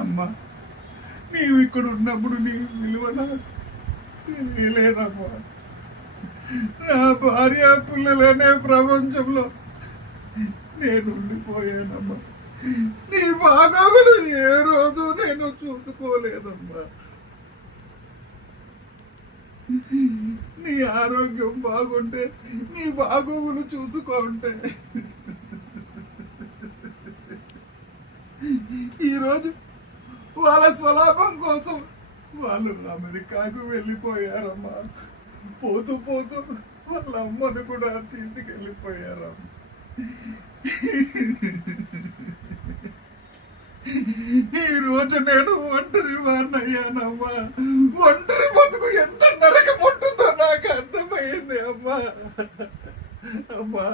అమ్మా నీవు ఇక్కడ ఉన్నప్పుడు నీ విలువ నాకు తెలియలేదమ్మా. నా భార్య పిల్లలనే ప్రపంచంలో నేను ఉండిపోయానమ్మా. నీ బాగోగులు ఏ రోజు నేను చూసుకోలేదమ్మా. నీ ఆరోగ్యం బాగుంటే నీ బాగోగులు చూసుకుంటే ఈరోజు వాళ్ళ స్వలాభం కోసం వాళ్ళు అమెరికాకు వెళ్ళిపోయారమ్మా. పోతూ పోతూ వాళ్ళ అమ్మను కూడా తీసుకెళ్ళిపోయారమ్మా. ఈ రోజు నేను ఒంటరి వాడినయ్యానమ్మా. ఒంటరి బతుకు ఎంత నరకం ఉంటుందో నాకు అర్థమైంది అమ్మా. అమ్మా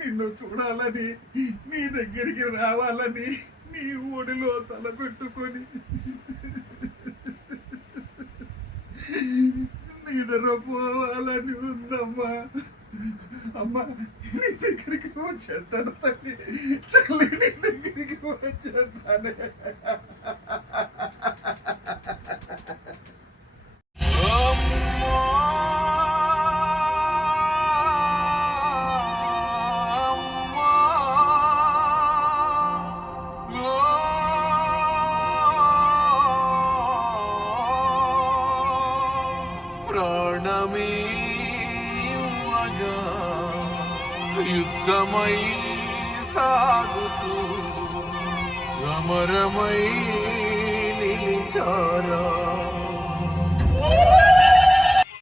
నిన్ను చూడాలని, నీ దగ్గరికి రావాలని, నీ ఒడిలో తలపెట్టుకొని నిద్రపోవాలని ఉందమ్మా. అమ్మా నీ దగ్గరికి వచ్చేస్తాను తల్లి, తల్లి నీ దగ్గరికి వచ్చేస్తానే. ప్రాణమే యుద్ధమై సాగుతూ అమరమై నిలిచారా.